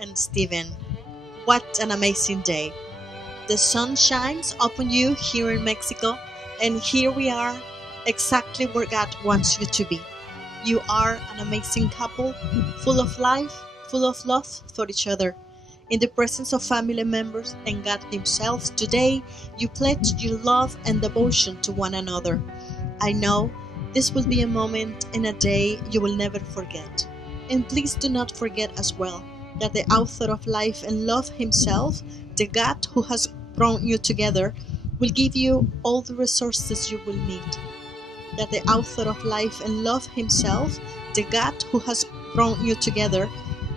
and Steven. What an amazing day! The sun shines upon you here in Mexico, and here we are, exactly where God wants you to be. You are an amazing couple, full of life, full of love for each other. In the presence of family members and God Himself, today you pledge your love and devotion to one another. I know this will be a moment and a day you will never forget. And please do not forget as well that the author of life and love Himself, the God who has brought you together, will give you all the resources you will need. That the author of life and love Himself, the God who has brought you together,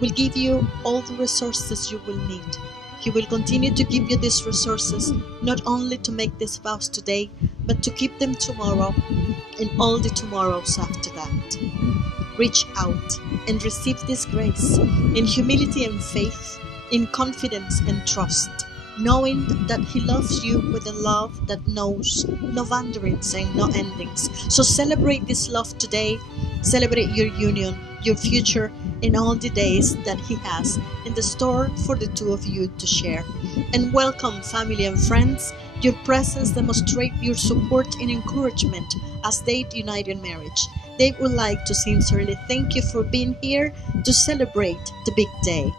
will give you all the resources you will need. He will continue to give you these resources not only to make these vows today, but to keep them tomorrow and all the tomorrows after that. Reach out and receive this grace in humility and faith, in confidence and trust, knowing that He loves you with a love that knows no boundaries and no endings. So celebrate this love today, celebrate your union, your future, and all the days that He has in the store for the two of you to share. And welcome, family and friends. Your presence demonstrates your support and encouragement as they unite in marriage. They would like to sincerely thank you for being here to celebrate the big day.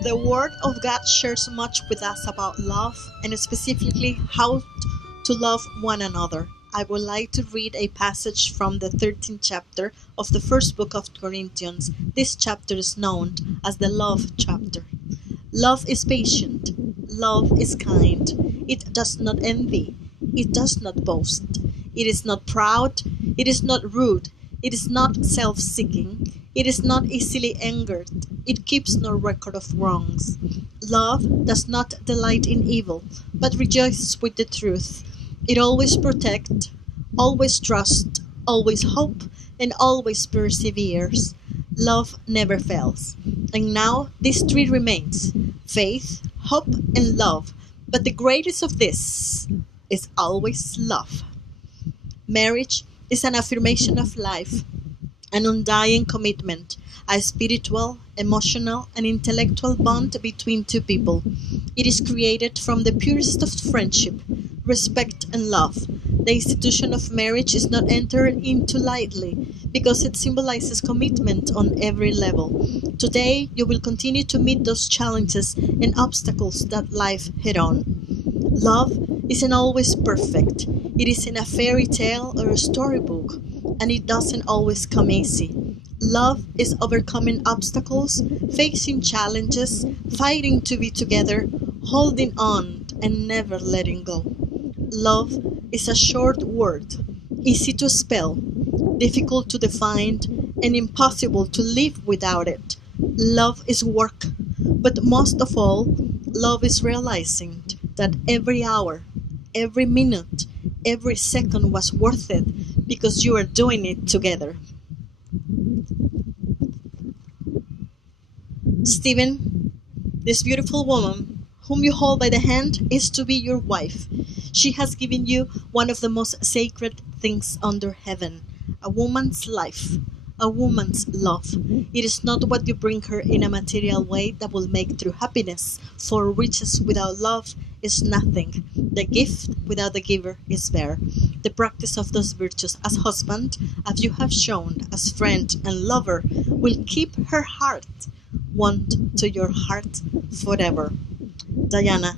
The Word of God shares much with us about love and specifically how to love one another. I would like to read a passage from the 13th chapter of the first book of Corinthians. This chapter is known as the love chapter. Love is patient. Love is kind. It does not envy. It does not boast. It is not proud. It is not rude. It is not self-seeking. It is not easily angered. It keeps no record of wrongs. Love does not delight in evil, but rejoices with the truth. It always protects, always trusts, always hopes, and always perseveres. Love never fails. And now these three remains: faith, hope, and love. But the greatest of this is always love. Marriage is an affirmation of life, an undying commitment, a spiritual, emotional, and intellectual bond between two people. It is created from the purest of friendship, respect, and love. The institution of marriage is not entered into lightly because it symbolizes commitment on every level. Today, you will continue to meet those challenges and obstacles that life head on. Love isn't always perfect. It isn't a fairy tale or a storybook, and it doesn't always come easy. Love is overcoming obstacles, facing challenges, fighting to be together, holding on, and never letting go. Love is a short word, easy to spell, difficult to define, and impossible to live without it. Love is work, but most of all, love is realizing that every hour, every minute, every second was worth it because you are doing it together. Stephen, this beautiful woman whom you hold by the hand is to be your wife. She has given you one of the most sacred things under heaven, a woman's life, a woman's love. It is not what you bring her in a material way that will make true happiness, for riches without love is nothing. The gift without the giver is bare. The practice of those virtues as husband, as you have shown, as friend and lover, will keep her heart one to your heart forever. Diana,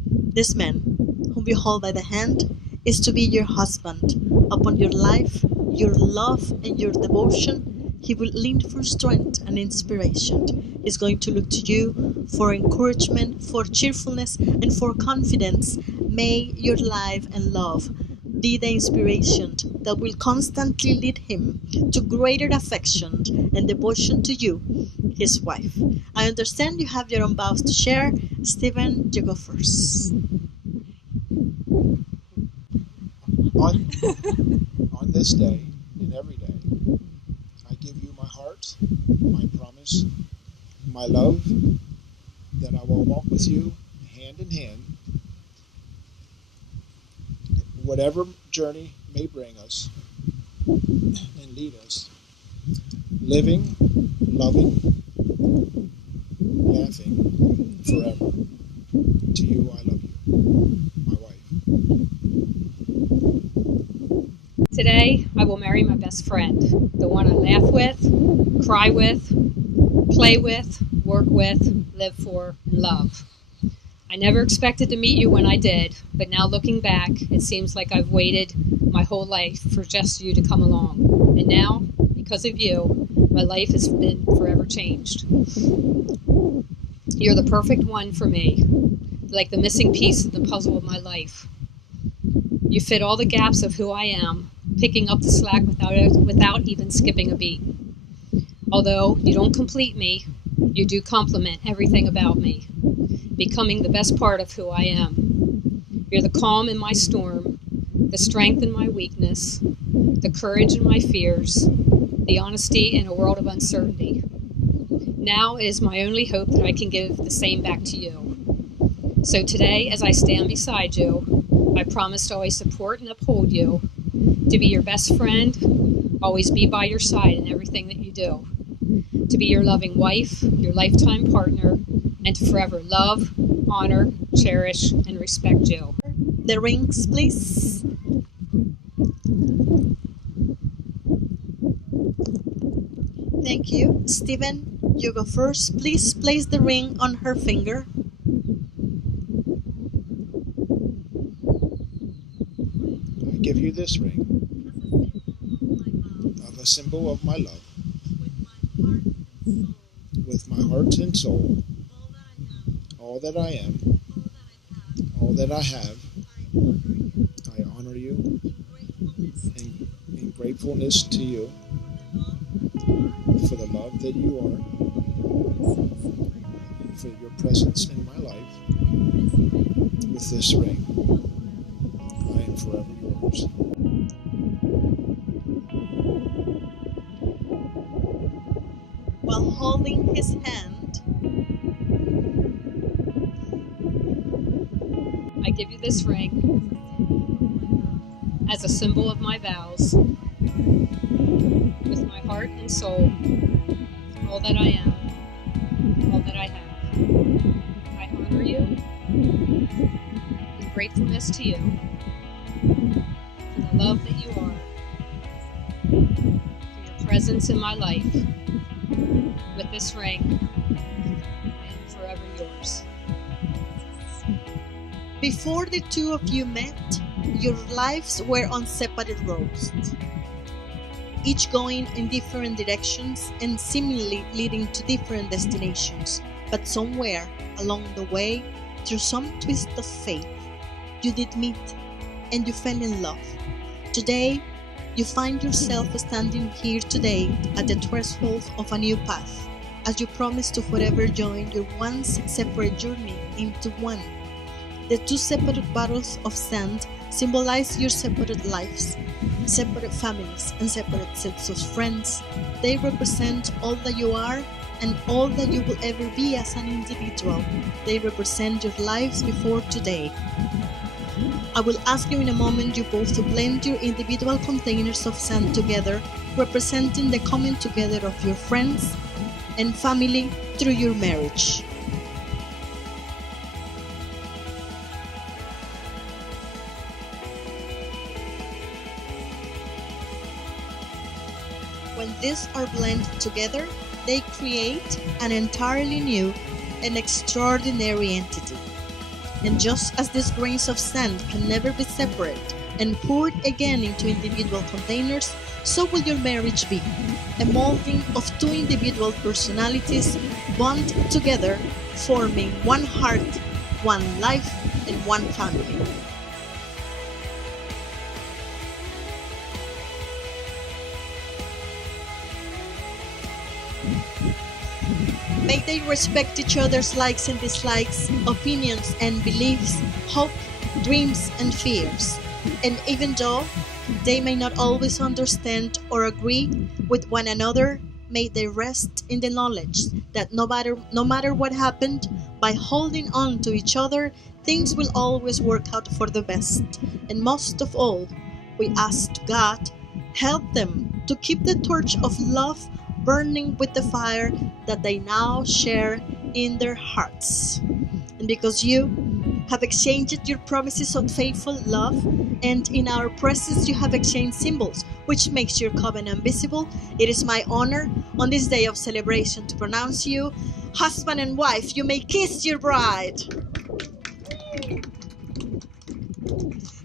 this man, whom you hold by the hand, is to be your husband. Upon your life, your love, and your devotion, he will lean for strength and inspiration. He's going to look to you for encouragement, for cheerfulness, and for confidence. May your life and love be the inspiration that will constantly lead him to greater affection and devotion to you, his wife. I understand you have your own vows to share. Stephen, you go first. On, on this day and every day, I give you my heart, my promise, my love, that I will walk with you hand in hand, whatever journey may bring us and lead us. living, loving, laughing forever. To you, I love you, my wife. Today, I will marry my best friend, the one I laugh with, cry with, play with, work with, live for, and love. I never expected to meet you when I did, but now looking back, it seems like I've waited my whole life for just you to come along. And now, because of you, my life has been forever changed. You're the perfect one for me, like the missing piece of the puzzle of my life. You fit all the gaps of who I am, picking up the slack without even skipping a beat. Although you don't complete me, you do complement everything about me, becoming the best part of who I am. You're the calm in my storm, the strength in my weakness, the courage in my fears, the honesty in a world of uncertainty. Now it is my only hope that I can give the same back to you. So today, as I stand beside you, I promise to always support and uphold you, to be your best friend, always be by your side in everything that you do, to be your loving wife, your lifetime partner, and to forever love, honor, cherish, and respect you. The rings, please. Thank you. Stephen, you go first. Please place the ring on her finger. I give you this ring of a symbol of my love, with my heart and soul, all that I am, all that I have. I honor you in gratefulness to you for the love that you are, for your presence in my life. With this ring, I am forever yours. While holding his hand, I give you this ring as a symbol of my vows, with my heart and soul, all that I am, all that I have. I honor you in gratefulness to you for the love that you are, for your presence in my life. With this ring, I am forever yours. before the two of you met, your lives were on separate roads, each going in different directions and seemingly leading to different destinations. But somewhere along the way, through some twist of fate, you did meet and you fell in love. Today, you find yourself standing here today at the threshold of a new path, as you promise to forever join your once separate journey into one. The two separate bottles of sand symbolize your separate lives, separate families, and separate sets of friends. They represent all that you are and all that you will ever be as an individual. They represent your lives before today. I will ask you in a moment you both to blend your individual containers of sand together, representing the coming together of your friends and family through your marriage. When these are blended together, they create an entirely new and extraordinary entity. And just as these grains of sand can never be separated and poured again into individual containers, so will your marriage be, a molding of two individual personalities bound together, forming one heart, one life, and one family. May they respect each other's likes and dislikes, opinions and beliefs, hope, dreams and fears. And even though they may not always understand or agree with one another, may they rest in the knowledge that no matter what happened, by holding on to each other, things will always work out for the best. And most of all, we ask God, help them to keep the torch of love burning with the fire that they now share in their hearts. And because you have exchanged your promises of faithful love, and in our presence you have exchanged symbols, which makes your covenant visible, it is my honor on this day of celebration to pronounce you husband and wife. You may kiss your bride.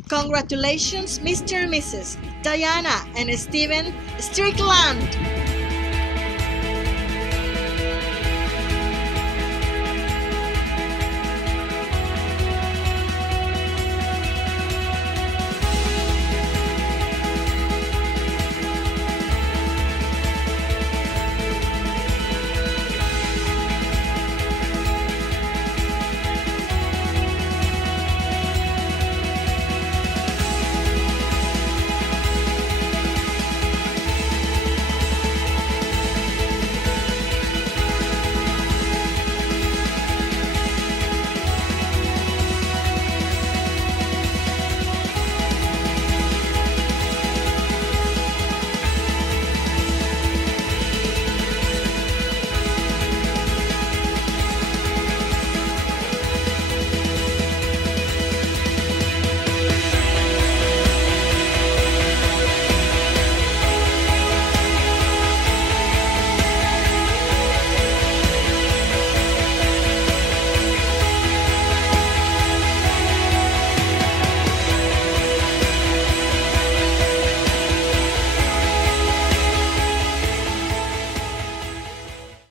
Congratulations, Mr. and Mrs. Diana and Stephen Strickland.